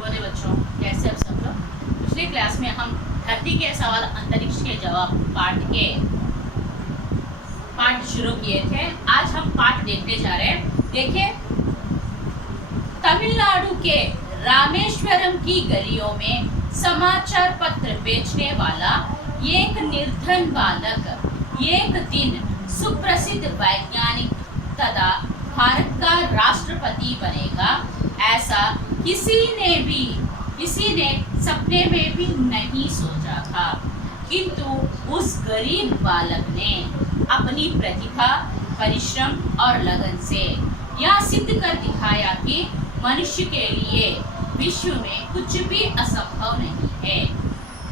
शुभोदय बच्चों, कैसे आप सब लोग। पिछले क्लास में हम धरती के सवाल अंतरिक्ष के जवाब पाठ शुरू किए थे। आज हम पाठ देखने जा रहे हैं। देखिए, तमिलनाडु के रामेश्वरम की गलियों में समाचार पत्र बेचने वाला एक निर्धन बालक एक दिन सुप्रसिद्ध वैज्ञानिक तथा भारत का राष्ट्रपति बनेगा, ऐसा किसी ने सपने में भी नहीं सोचा था। किंतु उस गरीब बालक ने अपनी प्रतिभा, परिश्रम और लगन से यह सिद्ध कर दिखाया कि मनुष्य के लिए विश्व में कुछ भी असंभव नहीं है।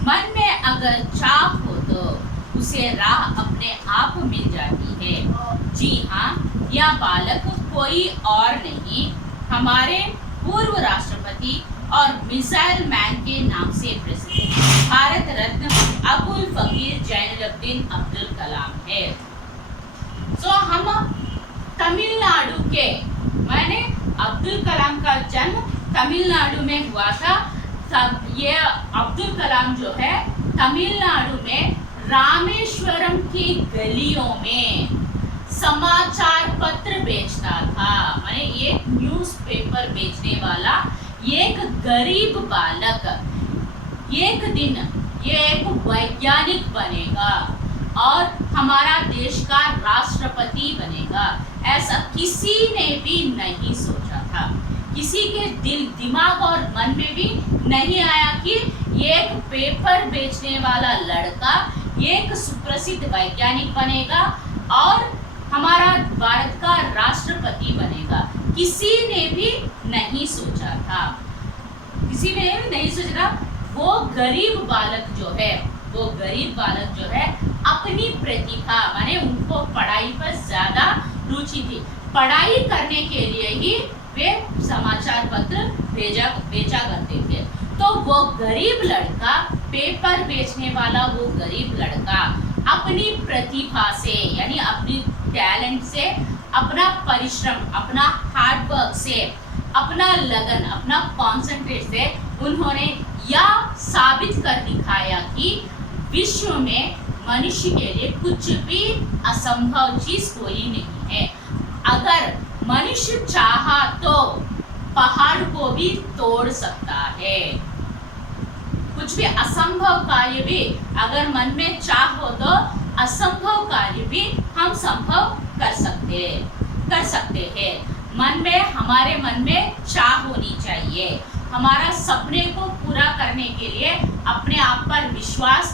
मन में अगर चाह हो तो उसे राह अपने आप मिल जाती है। जी हाँ, यह बालक कोई और नहीं, हमारे पूर्व राष्ट्रपति और मिसाइल मैन के नाम से प्रसिद्ध भारत रत्न अबुल फकीर जैनुलब्दीन अब्दुल कलाम है। हम तमिलनाडु के, मैंने अब्दुल कलाम का जन्म तमिलनाडु में हुआ था। तब ये अब्दुल कलाम जो है तमिलनाडु में रामेश्वरम की गलियों में समाचार पत्र बेचता था। माने ये न्यूज़पेपर बेचने वाला एक गरीब बालक एक दिन ये एक वैज्ञानिक बनेगा और हमारा देश का राष्ट्रपति बनेगा, ऐसा किसी ने भी नहीं सोचा था। किसी के दिमाग और मन में भी नहीं आया कि एक पेपर बेचने वाला लड़का एक सुप्रसिद्ध वैज्ञानिक बनेगा और हमारा भारत का राष्ट्रपति बनेगा। किसी ने भी नहीं सोचा था, किसी ने भी नहीं सोचा था। वो गरीब बालक जो है अपनी प्रतिभा, माने उनको पढ़ाई पर ज्यादा रुचि थी, पढ़ाई करने के लिए ही वे समाचार पत्र बेचा करते थे। तो वो गरीब लड़का, पेपर बेचने वाला वो गरीब लड़का अपनी प्रतिभा से, यानी अपनी टैलेंट से, अपना परिश्रम, अपना हार्ड वर्क से, अपना लगन, अपना कॉन्सेंट्रेट से उन्होंने यह साबित कर दिखाया कि विश्व में मनुष्य के लिए कुछ भी असंभव चीज कोई नहीं है। अगर मनुष्य चाहा तो पहाड़ को भी तोड़ सकता है। कुछ भी असंभव कार्य भी अगर मन में चाह हो तो असंभव कार्य भी हम संभव कर सकते हैं। हमारे मन में चाह होनी चाहिए। हमारा सपने को पूरा करने के लिए अपने आप पर विश्वास,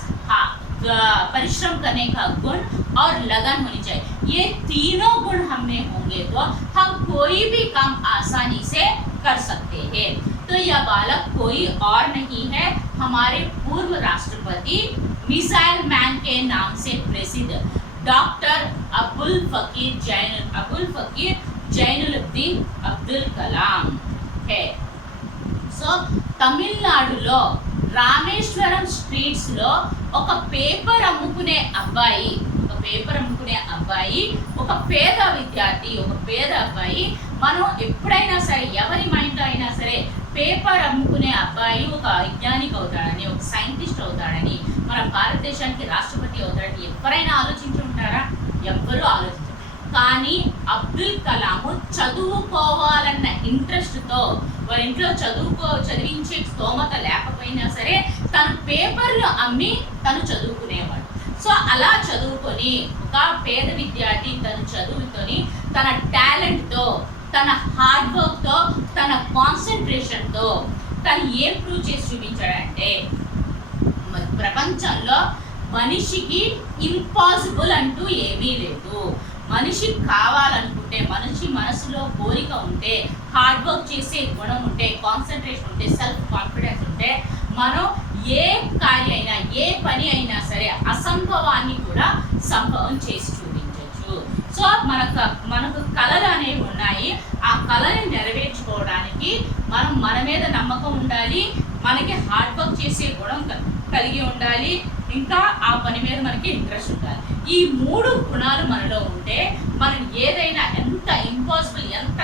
परिश्रम करने का गुण और लगन होनी चाहिए। ये तीनों गुण हमें होंगे तो हम कोई भी काम आसानी से कर सकते हैं। तो यह बालक कोई और नहीं है, हमारे पूर्व राष्ट्रपति मिसाइल मैन के नाम से प्रसिद्ध डॉक्टर अबुल फकीर जैनुलब्दीन अब्दुल कलाम है। తమిళనాడులో రామేశ్వరం స్ట్రీట్స్ లో ఒక పేపర్ అమ్ముకునే అబ్బాయి, ఒక పేద విద్యార్థి, ఒక పేద అబ్బాయి, మనం ఎప్పుడైనా సరే ఎవరి మైండ్ అయినా సరే పేపర్ అమ్ముకునే అబ్బాయి ఒక వైజ్ఞానిక అవుతాడని, ఒక సైంటిస్ట్ అవుతాడని, మన భారతదేశానికి రాష్ట్రపతి అవుతాడని ఎవరైనా ఆలోచించి ఉంటారా? ఎవ్వరూ ఆలోచించారు. కానీ అబ్దుల్ కలాము చదువుకోవాలన్న ఇంట్రెస్ట్తో, వారి ఇంట్లో చదివించే స్తోమత లేకపోయినా సరే తను పేపర్లు అమ్మి తను చదువుకునేవాడు. అలా చదువుకొని ఒక పేద విద్యార్థి తన చదువుతోని, తన టాలెంట్తో, తన హార్డ్ వర్క్తో, తన కాన్సన్ట్రేషన్తో తను ఏం ప్రూవ్ చేసి చూపించాడంటే ప్రపంచంలో మనిషికి ఇంపాసిబుల్ అంటూ ఏమీ లేదు. మనిషి కావాలనుకుంటే, మనిషి మనసులో కోరిక ఉంటే, హార్డ్ వర్క్ చేసే గుణం ఉంటే, కాన్సన్ట్రేషన్ ఉంటే, సెల్ఫ్ కాన్ఫిడెన్స్ ఉంటే మనం ఏ కార్య అయినా, ఏ పని అయినా సరే అసంభవాన్ని కూడా సంభవం చేసి చూపించవచ్చు. మనకు కళలు అనేవి ఉన్నాయి. ఆ కళని నెరవేర్చుకోవడానికి మన మీద నమ్మకం ఉండాలి, మనకి హార్డ్ వర్క్ చేసే గుణం కలిగి ఉండాలి, ఇంకా ఆ పని మీద మనకి ఇంట్రెస్ట్ ఉండాలి. ఈ మూడు గుణాలు మనలో ఉంటే మనం ఏదైనా ఎంత ఇంపాసిబుల్, ఎంత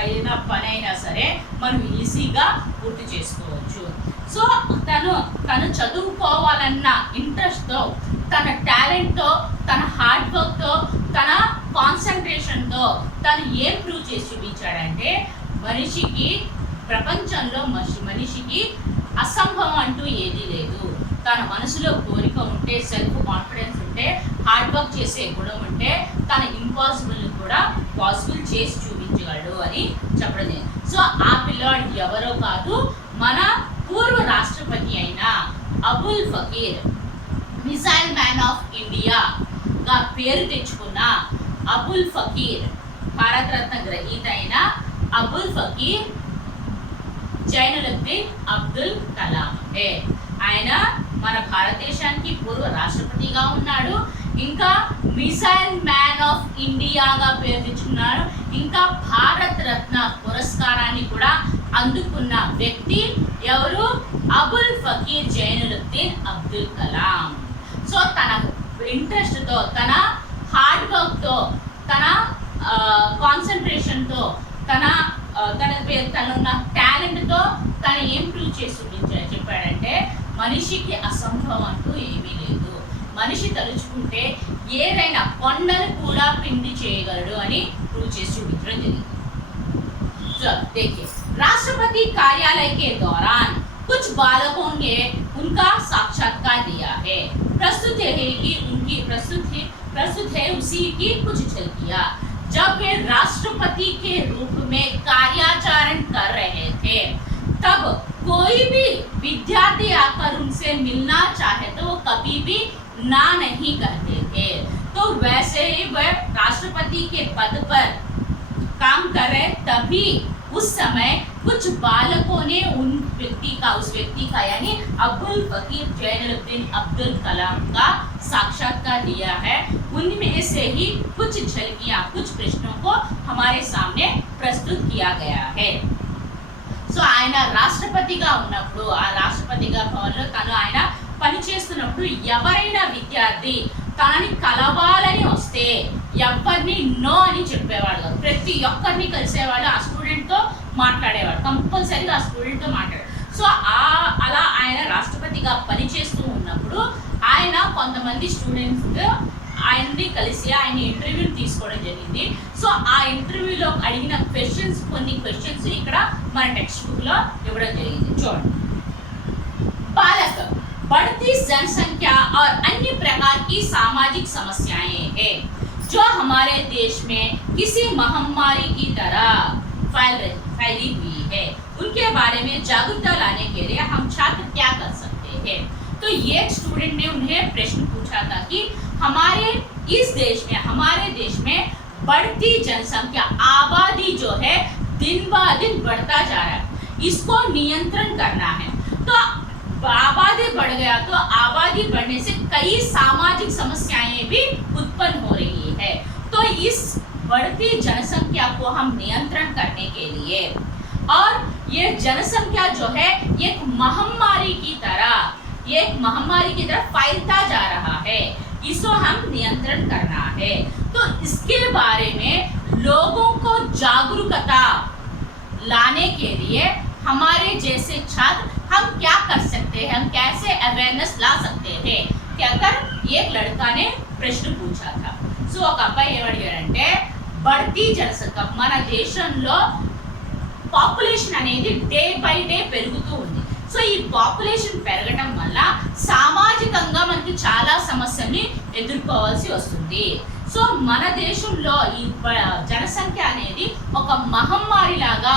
ఏదైనా పని అయినా సరే మనం ఈజీగా పూర్తి చేసుకోవచ్చు. సో తను చదువుకోవాలన్న ఇంట్రెస్ట్తో, తన టాలెంట్తో, తన హార్డ్ వర్క్తో, తన కాన్సన్ట్రేషన్తో తను ఏం ప్రూవ్ చేసి చూపించాడంటే మనిషికి ప్రపంచంలో మనిషికి అసంభవం అంటూ ఏదీ లేదు. తన మనసులో కోరిక ఉంటే, సెల్ఫ్ కాన్ఫిడెన్స్ ఉంటే, హార్డ్ వర్క్ చేసే గుణం ఉంటే తన ఇంపాసిబుల్ని కూడా పాసిబుల్ చేసి చూపించగలడు అని చెప్పడం జరిగింది. సో ఆ పిల్లాడు ఎవరో కాదు, మన పూర్వ రాష్ట్రపతి అయిన Abul Fakir, missile man of ఇండియాగా పేరు తెచ్చుకున్న అబుల్ ఫకీర్, భారతరత్న గ్రహీత అయిన అబుల్ ఫకీర్ జైనులుద్దీన్ అబ్దుల్ కలాం. ఆయన మన భారతదేశానికి పూర్వ రాష్ట్రపతిగా ఉన్నాడు, ఇంకా మిసైల్ మ్యాన్ ఆఫ్ ఇండియాగా పేరు తెచ్చుకున్నాడు, ఇంకా భారత రత్న పురస్కారాన్ని కూడా అందుకున్న వ్యక్తి ఎవరు? అబుల్ ఫకీర్ జైనులుద్దీన్ అబ్దుల్ కలాం. సో తన ఇంట్రెస్ట్తో, తన హార్డ్ వర్క్తో, తన కాన్సన్ట్రేషన్తో, తనున్న టాలెంట్తో తను ఏం ప్రూవ్ చేసి చెప్పాడంటే మనిషికి అసంభవం అంటూ ఏమీ లేదు, మనిషి తలుచుకుంటే ఏదైనా కొండలు కూడా పిండి చేయగలడు అని ప్రూవ్ చేసి చూపించడం జరిగింది. देखिए, राष्ट्रपति कार्यालय के दौरान कुछ बालकों ने उनका साक्षात्कार दिया है। प्रस्तुत है उसी की कुछ झलकियां। जब वे राष्ट्रपति के रूप में कार्याचरण कर रहे थे तब कोई भी विद्यार्थी आकर उनसे मिलना चाहे तो वो कभी भी ना नहीं करते थे। तो वैसे ही वह राष्ट्रपति के पद पर काम कर रहे तभी उस समय कुछ बालकों ने उस व्यक्ति का यानी अबुल फकीर जैनुलब्दीन अब्दुल कलाम का साक्षात्कार लिया है। उनमें से ही कुछ झलकियां, कुछ प्रश्नों को हमारे सामने प्रस्तुत किया गया है। సో ఆయన రాష్ట్రపతిగా ఉన్నప్పుడు, ఆ రాష్ట్రపతిగా భవన్లో తను ఆయన పనిచేస్తున్నప్పుడు ఎవరైనా విద్యార్థి తనని కలవాలని వస్తే ఎవరిని నో అని చెప్పేవాడు. ప్రతి ఒక్కరిని కలిసేవాడు, ఆ స్టూడెంట్తో మాట్లాడేవాడు, కంపల్సరీగా ఆ స్టూడెంట్తో మాట్లాడాడు. సో అలా ఆయన రాష్ట్రపతిగా పనిచేస్తూ ఉన్నప్పుడు ఆయన కొంతమంది స్టూడెంట్స్ ఆయన్ని కలిసి ఆయన ఇంటర్వ్యూని తీసుకోవడం జరిగింది. సో ఆ ఇంటర్వ్యూలో అడిగిన కొన్ని క్వశ్చన్స్ ఇక్కడ మన టెక్స్ట్ బుక్లో ఇవ్వడం జరిగింది. చూడండి. बालक बढ़ती जनसंख्या और अन्य प्रकार की सामाजिक समस्याएं हैं जो हमारे देश में किसी महामारी की तरह फैली हुई है, उनके बारे में जागरूकता लाने के लिए हम छात्र क्या कर सकते हैं। तो ये स्टूडेंट ने उन्हें प्रश्न पूछा था कि हमारे देश में बढ़ती जनसंख्या, आबादी जो है दिन ब दिन बढ़ता जा रहा है, इसको नियंत्रण करना है। तो आबादी बढ़ गया तो आबादी बढ़ने से कई सामाजिक समस्याएं भी उत्पन्न हो रही है। तो इस बढ़ती जनसंख्या को हम नियंत्रण करने के लिए, और ये जनसंख्या जो है एक महामारी की तरह फैलता जा रहा है, इसको हम नियंत्रण करना है। तो इसके बारे में लोगों को जागरूकता लाने के लिए हमारे जैसे छात्र हम क्या कर सकते हैं, हम कैसे अवेयरनेस ला सकते हैं, कहकर एक लड़का ने प्रश्न पूछा था. సో ఒక అబ్బాయి ఏమడిగాడంటే బడ్తీ జనసంఖ్య, మన దేశంలో పాపులేషన్ అనేది డే బై డే పెరుగుతూ ఉంది. సో ఈ పాపులేషన్ పెరగడం వల్ల సామాజికంగా మనకి చాలా సమస్యల్ని ఎదుర్కోవాల్సి వస్తుంది. సో మన దేశంలో ఈ జనసంఖ్య అనేది ఒక మహమ్మారి లాగా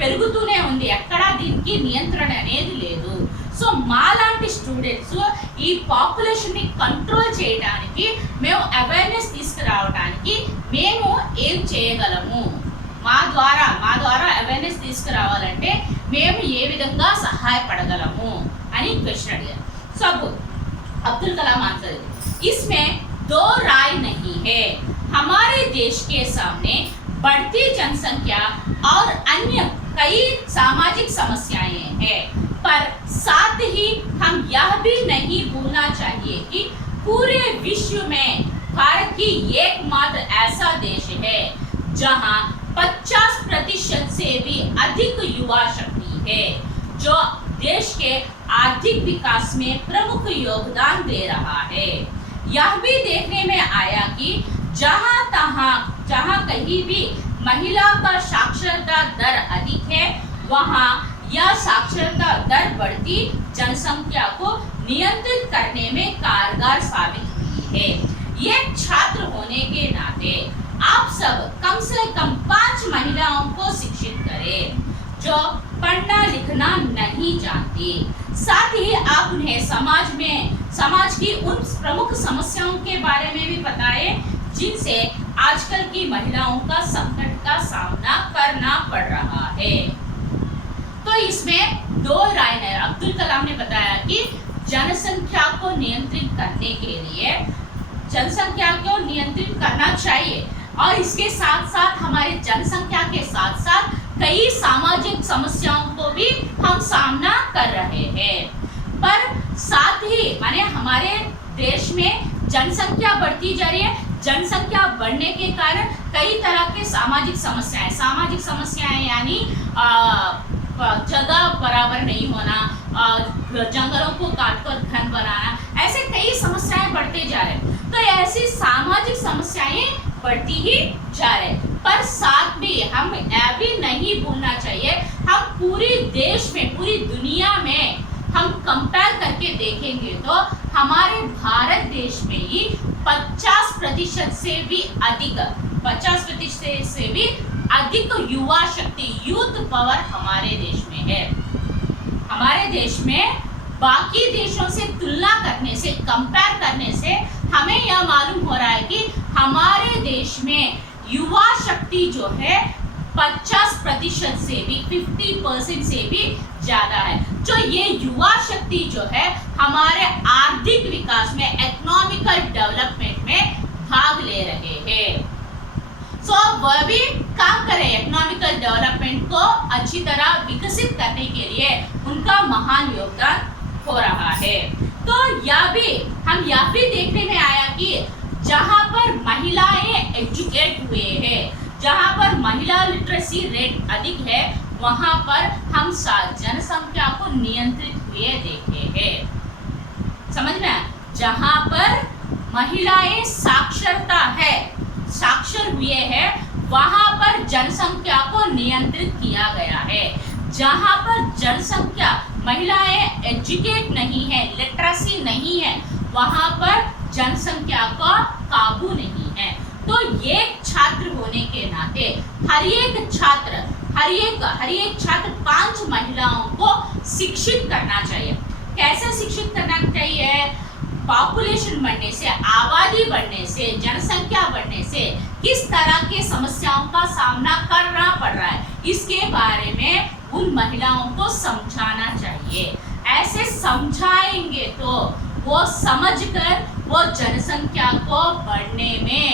పెరుగుతూనే ఉంది, ఎక్కడా దీనికి నియంత్రణ అనేది లేదు. సో మాలాంటి స్టూడెంట్స్ ఈ పాపులేషన్ని కంట్రోల్ చేయడానికి, మేము అవేర్నెస్ తీసుకురావడానికి మేము ఏం చేయగలము, మా ద్వారా అవేర్నెస్ తీసుకురావాలంటే మేము ఏ విధంగా సహాయపడగలము అని క్వశ్చన్ అడిగారు. సో అబ్దుల్ కలాం ఆన్సర్, इसमें दो राय नहीं है, हमारे देश के सामने बढ़ती जनसंख्या और अन्य कई सामाजिक समस्याएं हैं, पर साथ ही हम यह भी नहीं भूलना चाहिए कि पूरे विश्व में भारत ही एकमात्र ऐसा देश है जहां 50% से भी अधिक युवा शक्ति है, जो देश के आर्थिक विकास में प्रमुख योगदान दे रहा है। यह भी देखने में आया कि जहां कहीं भी महिला का साक्षरता दर अधिक है, वहां यह साक्षरता दर बढ़ती जनसंख्या को नियंत्रित करने में कारगर साबित हुई है। ये छात्र होने के नाते आप सब कम से कम 5 महिलाओं को शिक्षित करें जो पढ़ना लिखना नहीं जानती। साथ ही आप उन्हें समाज की उन प्रमुख समस्याओं के बारे में भी बताएं जिनसे आजकल की महिलाओं का संकट का सामना करना पड़ रहा है। तो इसमें 2 राय है। अब्दुल कलाम ने बताया कि जनसंख्या को नियंत्रित करने के लिए जनसंख्या को नियंत्रित करना चाहिए, और इसके साथ साथ हमारे जनसंख्या के साथ साथ कई सामाजिक समस्याओं को भी हम सामना कर रहे हैं। पर साथ ही माने हमारे देश में जनसंख्या बढ़ती जा रही है। जनसंख्या बढ़ने के कारण कई तरह के सामाजिक समस्याएं यानी जगह बराबर नहीं होना, जंगलों को काटकर घन बनाना, ऐसे कई समस्याएं बढ़ते जा रहे हैं। तो ऐसी सामाजिक समस्याएं बढ़ती ही जा रहे हैं। पर साथ भी हम यह भी नहीं भूलना चाहिए, हम पूरी देश में पूरी दुनिया में हम कंपेयर करके देखेंगे तो हमारे भारत देश में ही 50% से भी अधिक युवा शक्ति यूथ पावर हमारे देश में है। हमारे देश में बाकी देशों से तुलना करने से, कंपेयर करने से हमें यह मालूम हो रहा है कि हमारे देश में युवा शक्ति जो है 50% से भी 50% से भी ज्यादा है। जो ये युवा शक्ति जो है हमारे आर्थिक विकास में, इकोनॉमिकल डेवलपमेंट में भाग ले रहे हैं। वह भी काम करें, इकोनॉमिकल डेवलपमेंट को अच्छी तरह विकसित करने के लिए उनका महान योगदान हो रहा है। तो हम यह भी देखने में आया कि जहाँ पर महिलाएं एजुकेट हुए हैं, जहाँ पर महिला लिटरेसी रेट अधिक है, वहाँ पर हम जनसंख्या को नियंत्रित हुए देखे हैं। समझ में? जहाँ पर महिलाएं साक्षर हुए हैं, वहाँ पर जनसंख्या को नियंत्रित किया गया है। जहाँ पर जनसंख्या महिलाएं एजुकेट नहीं है, लिटरेसी नहीं है, वहाँ पर जनसंख्या का काबू नहीं है। तो ये छात्र होने के नाते हर एक छात्र 5 महिलाओं को शिक्षित करना चाहिए। कैसे शिक्षित करना चाहिए? पॉपुलेशन बढ़ने से, आबादी बढ़ने से, जनसंख्या बढ़ने से किस तरह के समस्याओं का सामना करना पड़ रहा है, इसके बारे में उन महिलाओं को समझाना चाहिए। ऐसे समझाएंगे तो वो समझकर वो जनसंख्या को बढ़ने में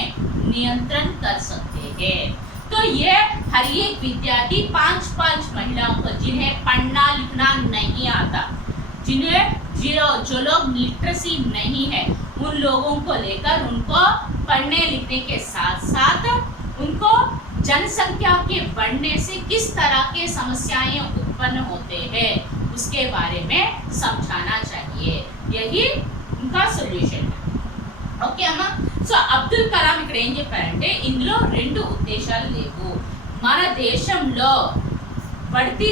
नियंत्रण कर सकते हैं। तो ये हर एक विद्यार्थी 5 महिलाओं को, जिन्हें पढ़ना लिखना नहीं आता, जो लोग लिटरेसी नहीं है, उन लोगों को लेकर उनको पढ़ने लिखने के साथ साथ उनको जनसंख्या के बढ़ने से किस तरह के समस्याएं उत्पन्न होते हैं उसके बारे में समझाना चाहिए। यही उनका सొల్యూషన్ है। ఓకే అమ్మా? సో అబ్దుల్ కలాం ఇక్కడ ఏం చెప్పారంటే ఇందులో 2 ఉద్దేశాలు లేవు. మన దేశంలో పడితే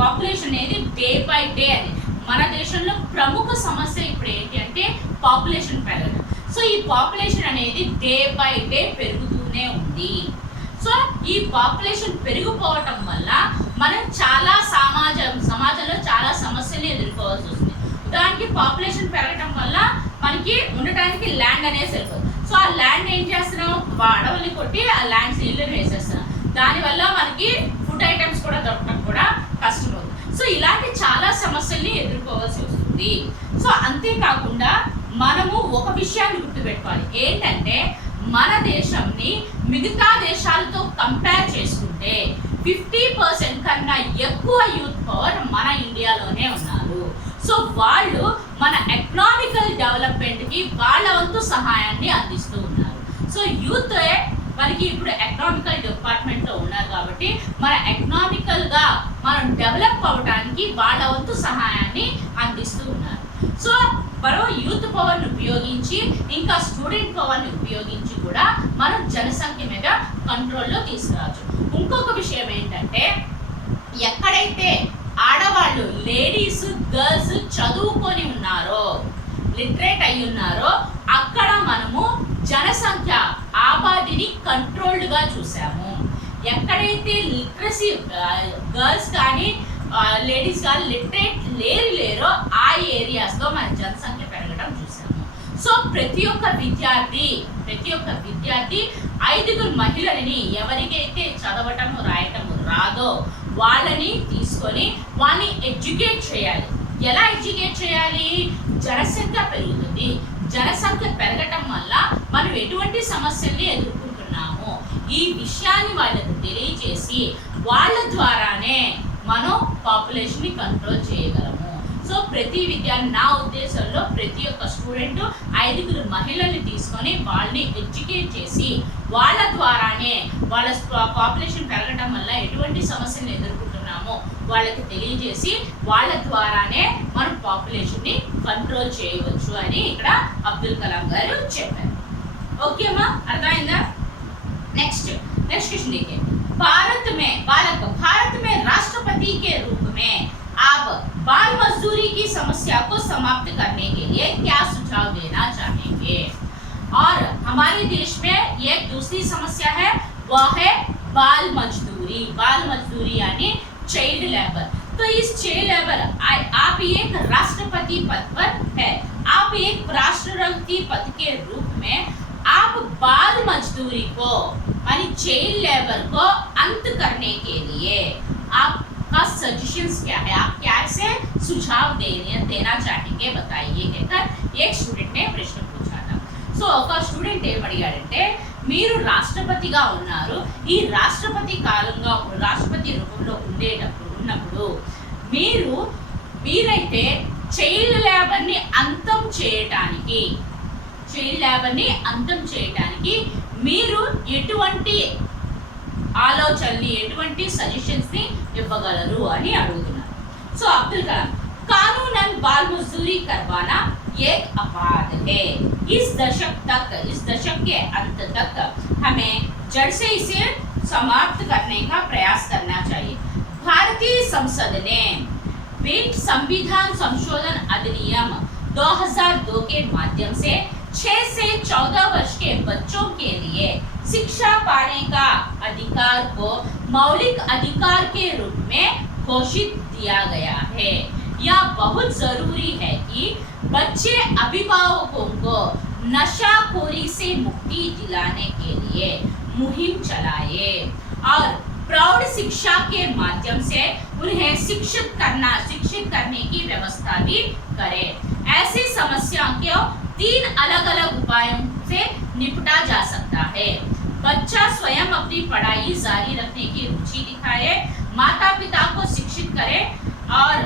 పాపులేషన్ అనేది డే బై డే అని మన దేశంలో ప్రముఖ సమస్య ఇప్పుడు ఏంటి అంటే పాపులేషన్ పెరగడం. సో ఈ పాపులేషన్ అనేది డే బై డే పెరుగుతూనే ఉంది. సో ఈ పాపులేషన్ పెరిగిపోవటం వల్ల మనం చాలా సమాజంలో చాలా సమస్యలు ఎదుర్కోవాల్సి వస్తుంది. ఉదాహరణకి పాపులేషన్ పెరగడం వల్ల మనకి ఉండటానికి ల్యాండ్ అనేది సరిపోదు. సో ఆ ల్యాండ్ ఏం చేస్తున్నాం, అడవుల్ని కొట్టి ఆ ల్యాండ్స్ ఇల్లు వేసేస్తున్నాం. దానివల్ల మనకి ఫుడ్ ఐటమ్స్ కూడా దొరకడం కూడా కష్టమవుతుంది. సో ఇలాంటి చాలా సమస్యల్ని ఎదుర్కోవాల్సి వస్తుంది. సో అంతేకాకుండా మనము ఒక విషయాన్ని గుర్తుపెట్టుకోవాలి, ఏంటంటే మన దేశంని మిగతా దేశాలతో కంపేర్ చేసుకుంటే 50% కన్నా ఎక్కువ యూత్ పవర్ మన ఇండియాలోనే ఉన్నారు. సో వాళ్ళు మన ఎకనామికల్ డెవలప్మెంట్కి వాళ్ళ వంతు సహాయాన్ని అందిస్తూ ఉన్నారు. సో యూత్ మనకి ఇప్పుడు ఎకనామికల్ డిపార్ట్మెంట్లో ఉన్నారు కాబట్టి మన ఎకనామికల్గా మనం డెవలప్ అవ్వడానికి వాళ్ళ వంతు సహాయాన్ని అందిస్తూ ఉన్నారు. సో మనం యూత్ పవర్ని ఉపయోగించి ఇంకా స్టూడెంట్ పవర్ని ఉపయోగించి కూడా మనం జనసంఖ్య మీద కంట్రోల్లో తీసుకురావచ్చు. ఇంకొక విషయం ఏంటంటే, ఎక్కడైతే ఆడవాళ్ళు లేడీస్ గర్ల్స్ చదువుకొని ఉన్నారో, లిటరేట్ అయి ఉన్నారో, అక్కడ మనము జనసంఖ్య ఆబాదిని కంట్రోల్డ్గా చూసాము. ఎక్కడైతే లిటరసీ గర్ల్స్ కానీ లేడీస్ కానీ లిటరేట్ లేరో ఆ ఏరియాస్లో మన జనసంఖ్య పెరగడం చూసాము. సో ప్రతి ఒక్క విద్యార్థి 5 మహిళలని ఎవరికైతే చదవటము రాయటము రాదో వాళ్ళని తీసుకొని వాళ్ళని ఎడ్యుకేట్ చేయాలి. ఎలా ఎడ్యుకేట్ చేయాలి? జనసంఖ్య పెరుగుతుంది. జనసంఖ్య పెరగటం వల్ల మనం ఎటువంటి సమస్యల్ని ఎదుర్కొంటున్నాము ఈ విషయాన్ని వాళ్ళకు తెలియజేసి వాళ్ళ ద్వారానే మనం పాపులేషన్ని కంట్రోల్ చేయగలము. సో ప్రతి విద్యార్థి, నా ఉద్దేశంలో ప్రతి ఒక్క స్టూడెంట్ 5 మహిళల్ని తీసుకొని వాళ్ళని ఎడ్యుకేట్ చేసి వాళ్ళ ద్వారానే వాళ్ళ పాపులేషన్ పెరగడం వల్ల ఎటువంటి సమస్యలను ఎదుర్కొంటున్నామో వాళ్ళకి తెలియజేసి వాళ్ళ ద్వారానే మనం పాపులేషన్ని కంట్రోల్ చేయవచ్చు అని ఇక్కడ అబ్దుల్ కలాం గారు చెప్పారు. ఓకేమా, అర్థమైందా? నెక్స్ట్ क्वेश्चन देखिए, भारत में राष्ट्रपति के रूप में आप बाल मजदूरी की समस्या को समाप्त करने के लिए क्या सुझाव देना चाहेंगे? और हमारे देश में एक दूसरी समस्या है, वह है बाल मजदूरी यानी चाइल्ड लेबर. तो इस चाइल्ड लेबर, आप एक राष्ट्रपति पद पर है, आप एक राष्ट्रपति पद के रूप में आप बाल मजदूरी को यानी चाइल्ड लेबर को अंत करने के लिए आपका सजेशंस क्या है? आप कैसे सुझाव देना चाहेंगे बताइए कहकर एक स्टूडेंट ने प्रश्न पूछा था. సో ఒక స్టూడెంట్ ఏం అడిగాడంటే, మీరు రాష్ట్రపతిగా ఉన్నారు, ఈ రాష్ట్రపతి రూపంలో ఉన్నప్పుడు మీరైతే చైల్డ్ లేబర్ని అంతం చేయటానికి మీరు ఎటువంటి ఆలోచనని, ఎటువంటి సజెషన్స్ ని ఇవ్వగలరు అని అడుగుతున్నారు. సో అబ్దుల్ కలాం, कानूनन बाल मजदूरी करवाना एक अपराध है. इस दशक के अंत तक हमें जड़ से इसे समाप्त करने का प्रयास करना चाहिए. भारतीय संसद ने संविधान संशोधन अधिनियम 2002 के माध्यम से 6 से 14 वर्ष के बच्चों के लिए शिक्षा पाने का अधिकार को मौलिक अधिकार के रूप में घोषित किया गया है. यह बहुत जरूरी है कि बच्चे अभिभावकों को नशाखोरी से मुक्ति दिलाने के लिए मुहिम चलाए और प्रौढ़ शिक्षा के माध्यम से उन्हें शिक्षित करने की व्यवस्था भी करे. ऐसी समस्याओं को 3 अलग-अलग उपायों से निपटा जा सकता है. बच्चा स्वयं अपनी पढ़ाई जारी रखने की रुचि दिखाए, माता पिता को शिक्षित करे और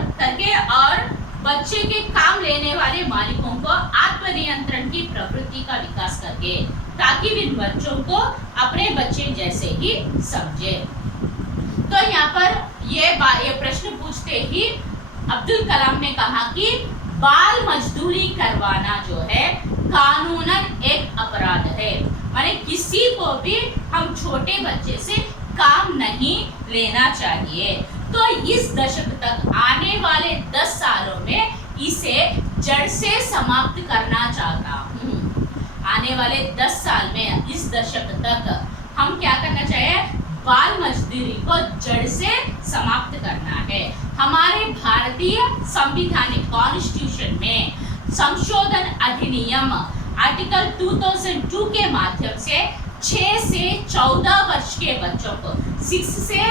बच्चे के काम लेने वाले मालिकों को आत्मनियंत्रण की प्रवृत्ति का विकास करके, ताकि इन बच्चों को अपने बच्चे जैसे ही समझे. तो यहाँ पर ये प्रश्न पूछते ही अब्दुल कलाम ने कहा कि बाल मजदूरी करवाना जो है कानूनन एक अपराध है, माने किसी को भी हम छोटे बच्चे से काम नहीं लेना चाहिए. तो इस दशक तक आने वाले 10 सालों में इसे जड़ से समाप्त करना चाहता हूँ. आने वाले 10 साल में इस दशक तक हम क्या करना चाहिए? बाल मजदूरी को जड़ से समाप्त करना है. हमारे भारतीय संवैधानिक कॉन्स्टिट्यूशन में संशोधन अधिनियम आर्टिकल 2002 के माध्यम से 6 से 14 वर्ष के बच्चों को, 6 से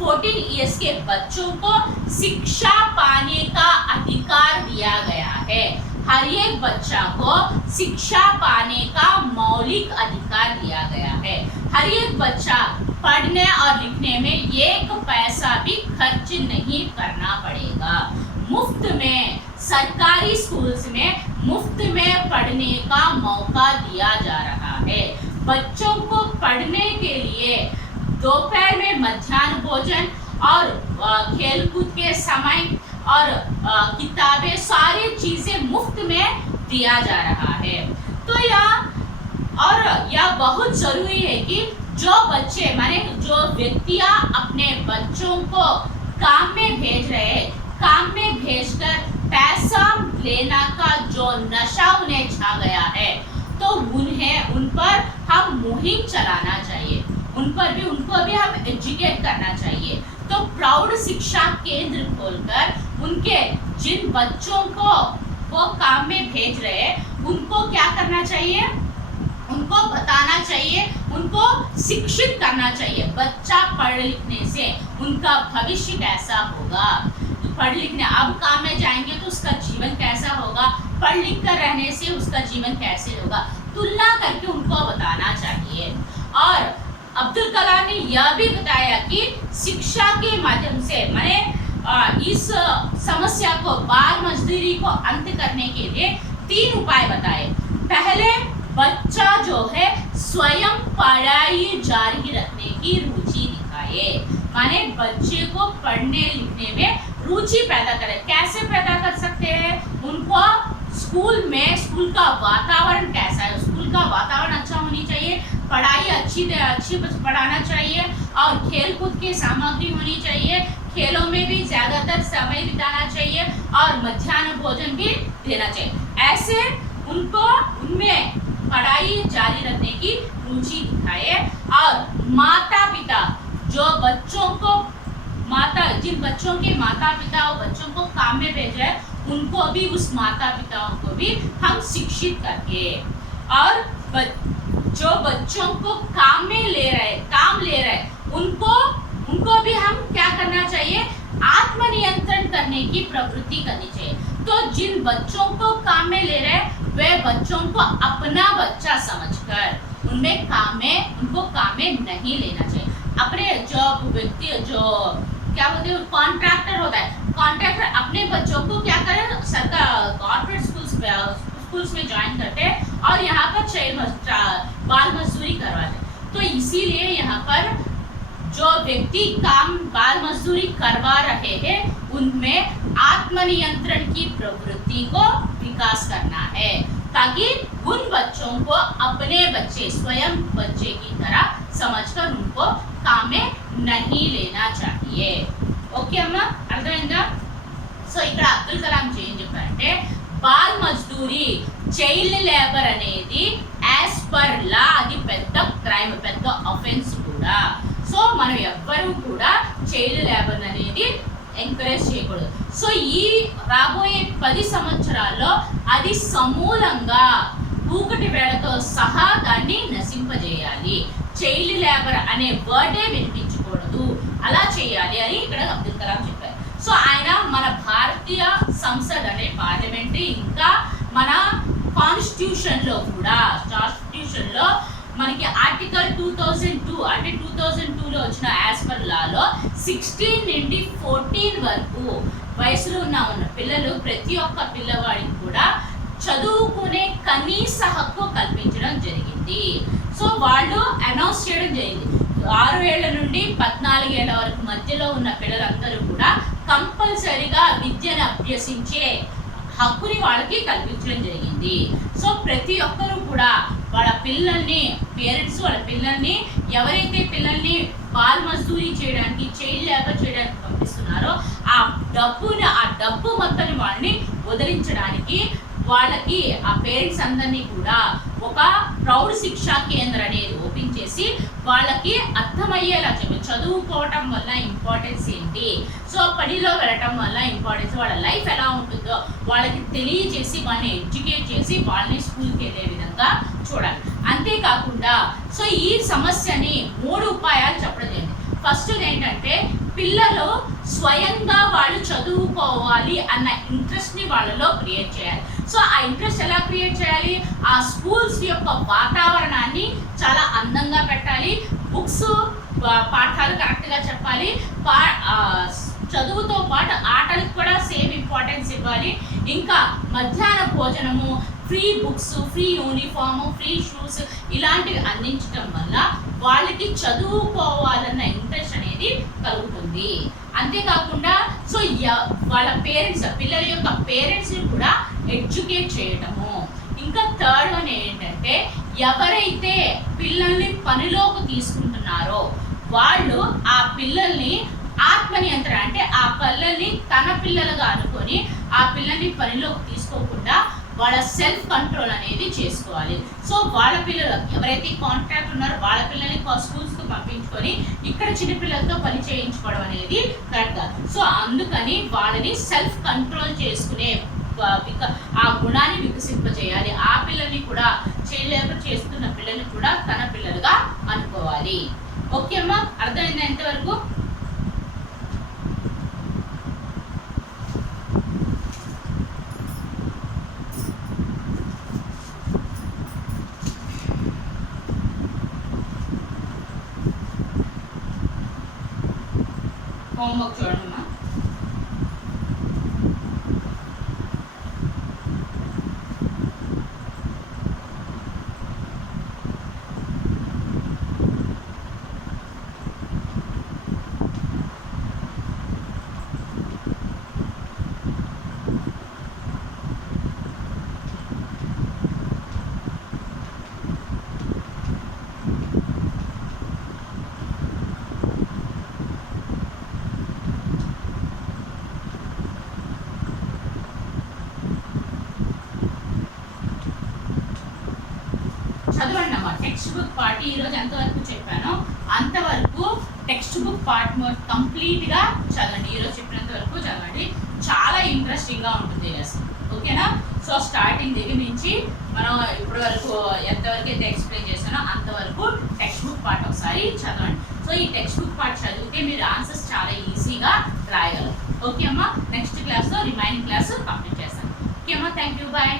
14 इयर्स के बच्चों को शिक्षा पाने का अधिकार दिया गया है. हर एक बच्चा को शिक्षा पाने का मौलिक अधिकार दिया गया है. हर एक बच्चा पढ़ने और लिखने में 1 पैसा भी खर्च नहीं करना पड़ेगा. मुफ्त में सरकारी स्कूल्स में मुफ्त में पढ़ने का मौका दिया जा रहा है. बच्चों को पढ़ने के लिए दोपहर में मध्याह्न भोजन और खेलकूद के समय और किताबें सारी चीजें मुफ्त में दिया जा रहा है। तो यह बहुत जरूरी है कि जो बच्चे माने जो व्यक्तियां अपने बच्चों को काम में भेज रहे हैं, काम में भेजकर पैसा लेना का जो नशा उन्हें छा गया है, तो उन पर हम मुहिम चलाना चाहिए, उनको भी हम एजुकेट करना चाहिए। तो प्रौढ़ शिक्षा केंद्र खोलकर उनके जिन बच्चों को वो काम में भेज रहे हैं उनको क्या करना चाहिए, उनको बताना चाहिए, उनको शिक्षित करना चाहिए। बच्चा पढ़ लिखने से उनका भविष्य कैसा होगा, पढ़ लिखने अब काम में जाएंगे तो उसका जीवन कैसा होगा, पढ़ लिख कर रहने से उसका जीवन कैसे होगा, तुलना करके उनको बताना चाहिए। और अब्दुल कलाम ने यह भी बताया कि शिक्षा के माध्यम से मैंने इस समस्या को, बाल मजदूरी को अंत करने के लिए 3 उपाय बताए। पहले, बच्चा जो है स्वयं पढ़ाई जारी रखने की रुचि दिखाए, माने बच्चे को पढ़ने लिखने में रुचि पैदा करें। कैसे पैदा कर सकते हैं? उनको स्कूल का वातावरण कैसा है, स्कूल का वातावरण अच्छा होनी चाहिए, पढ़ाई अच्छी पढ़ाना चाहिए और खेलकूद की सामग्री होनी चाहिए, खेलों में भी ज्यादातर समय बिताना चाहिए और मध्याह्न भोजन भी देना चाहिए। ऐसे उनमें पढ़ाई जारी रखने की रुचि दिखाए। और माता पिता जिन बच्चों के माता पिता और बच्चों को काम में भेजे उनको भी, उस माता पिताओं को भी हम शिक्षित करके, और जो बच्चों को काम ले रहे उनको भी हम क्या करना चाहिए, आत्मनियंत्रण करने की प्रवृत्ति करनी चाहिए। तो जिन बच्चों को काम में ले रहे वे बच्चों को अपना बच्चा समझकर उनको काम में नहीं लेना चाहिए। अपने जो क्या बोलते हैं कॉन्ट्रैक्टर होता है, कॉन्ट्रैक्टर अपने बच्चों को क्या करे, सरकार गवर्नमेंट स्कूल्स में ज्वाइन करते हैं और यहाँ पर बाल मजदूरी करवाते हैं। तो इसीलिए यहाँ पर जो व्यक्ति बाल मजदूरी करवा रहे हैं उनमें आत्मनियंत्रण की प्रवृत्ति को विकास करना है, ताकि उन बच्चों को अपने बच्चे, स्वयं बच्चे की तरह समझकर उनको काम में नहीं लेना चाहिए। ఓకే అమ్మా, అర్థమైందా? సో ఇక్కడ అబ్దుల్ కలాం ఏం చెప్పారంటే బాల్ మజ్దూరీ, చైల్డ్ లేబర్ అనేది యాజ్ పర్ లా అది పెద్ద క్రైమ్, పెద్ద అఫెన్స్ కూడా. సో మనం ఎవ్వరూ కూడా చైల్డ్ లేబర్ అనేది ఎంకరేజ్ చేయకూడదు. సో ఈ రాబోయే 10 సంవత్సరాల్లో అది సమూలంగా కూకటి వేళతో సహా దాన్ని నశింపజేయాలి. చైల్డ్ లేబర్ అనే వర్డే వినిపించకూడదు, అలా చేయాలి అని ఇక్కడ అబ్దుల్ కలాం చెప్పారు. సో ఆయన మన భారతీయ సంసద్ అనే పార్లమెంట్, ఇంకా మన కాన్స్టిట్యూషన్లో మనకి ఆర్టికల్ 2002 అంటే 2002లో వచ్చిన యాజ్ పర్ లాలో 16 నుండి 14 వరకు వయసులో ఉన్న పిల్లలు, ప్రతి ఒక్క పిల్లవాడికి కూడా చదువుకునే కనీస హక్కు కల్పించడం జరిగింది. సో వాళ్ళు అనౌన్స్ చేయడం జరిగింది, 6 ఏళ్ల నుండి 14 ఏళ్ల వరకు మధ్యలో ఉన్న పిల్లలందరూ కూడా కంపల్సరీగా విద్యను అభ్యసించే హక్కుని వాళ్ళకి కల్పించడం జరిగింది. సో ప్రతి ఒక్కరూ కూడా వాళ్ళ పిల్లల్ని, పేరెంట్స్ వాళ్ళ పిల్లల్ని, ఎవరైతే పిల్లల్ని బాల్ మజ్దూరీ చేయడానికి, చైల్డ్ లేబర్ చేయడానికి పంపిస్తున్నారో ఆ డబ్బు మొత్తాన్ని వాళ్ళని వదిలించడానికి వాళ్ళకి ఆ పేరెంట్స్ అందరినీ కూడా ఒక ప్రౌఢ శిక్షా కేంద్ర అనేది ఓపెన్ చేసి వాళ్ళకి అర్థమయ్యేలా చెప్పి, చదువుకోవటం వల్ల ఇంపార్టెన్స్ ఏంటి, సో పనిలో వెళ్ళటం వల్ల ఇంపార్టెన్స్, వాళ్ళ లైఫ్ ఎలా ఉంటుందో వాళ్ళకి తెలియజేసి వాళ్ళని ఎడ్యుకేట్ చేసి వాళ్ళని స్కూల్కి వెళ్ళే విధంగా చూడాలి. అంతేకాకుండా సో ఈ సమస్యని 3 ఉపాయాలు చెప్పడం జరిగింది. ఫస్ట్ ఏంటంటే పిల్లలు స్వయంగా వాళ్ళు చదువుకోవాలి అన్న ఇంట్రెస్ట్ని వాళ్ళలో క్రియేట్ చేయాలి. సో ఆ ఇంట్రెస్ట్ ఎలా క్రియేట్ చేయాలి, ఆ స్కూల్స్ యొక్క వాతావరణాన్ని చాలా అందంగా పెట్టాలి, బుక్స్ పాఠాలు కరెక్ట్గా చెప్పాలి, చదువుతో పాటు ఆట ఆటలకు కూడా సేమ్ ఇంపార్టెన్స్ ఇవ్వాలి. ఇంకా మధ్యాహ్న భోజనము, free books, free uniform, free shoes ఇలాంటివి అందించడం వల్ల వాళ్ళకి చదువుకోవాలన్న ఇంట్రెస్ట్ అనేది కలుగుతుంది. అంతేకాకుండా సో వాళ్ళ పేరెంట్స్, పిల్లల యొక్క పేరెంట్స్ని కూడా ఎడ్యుకేట్ చేయటము. ఇంకా థర్డ్ వన్ ఏంటంటే ఎవరైతే పిల్లల్ని పనిలోకి తీసుకుంటున్నారో వాళ్ళు ఆ పిల్లల్ని ఆత్మనియంత్రణ, అంటే ఆ పిల్లల్ని తన పిల్లలుగా అనుకొని ఆ పిల్లల్ని పనిలోకి తీసుకోకుండా వాళ్ళ సెల్ఫ్ కంట్రోల్ అనేది చేసుకోవాలి. సో వాళ్ళ పిల్లలు ఎవరైతే కాంట్రాక్ట్ ఉన్నారో వాళ్ళ పిల్లల్ని స్కూల్స్కి పంపించుకొని ఇక్కడ చిన్నపిల్లలతో పని చేయించుకోవడం అనేది కరెక్ట్ కాదు. సో అందుకని వాళ్ళని సెల్ఫ్ కంట్రోల్ చేసుకునే ఆ గుణాన్ని వికసింపజేయాలి. ఆ పిల్లల్ని కూడా చేయలేక చేస్తున్న పిల్లల్ని కూడా తన పిల్లలుగా అనుకోవాలి. ఓకే అమ్మా, అర్థమైందా ఎంతవరకు? హోంవర్క్ చూడమ్మా. చదవండి అమ్మా. టెక్స్ట్ బుక్ పార్ట్ ఈరోజు ఎంతవరకు చెప్పానో అంతవరకు టెక్స్ట్ బుక్ పార్ట్ కంప్లీట్గా చదవండి. ఈరోజు చెప్పినంత వరకు చదవండి. చాలా ఇంట్రెస్టింగ్గా ఉంటుంది లెసన్. ఓకేనా? సో స్టార్టింగ్ దగ్గర నుంచి మనం ఇప్పటి వరకు ఎంతవరకు అయితే ఎక్స్ప్లెయిన్ చేశానో అంతవరకు టెక్స్ట్ బుక్ పార్ట్ ఒకసారి చదవండి. సో ఈ టెక్స్ట్ బుక్ పార్ట్ చదివితే మీరు ఆన్సర్స్ చాలా ఈజీగా రాయగలరు. ఓకే అమ్మా, నెక్స్ట్ క్లాస్లో రిమైనింగ్ క్లాస్ కంప్లీట్ చేస్తాను. ఓకే అమ్మా, థ్యాంక్ యూ, బాయ్.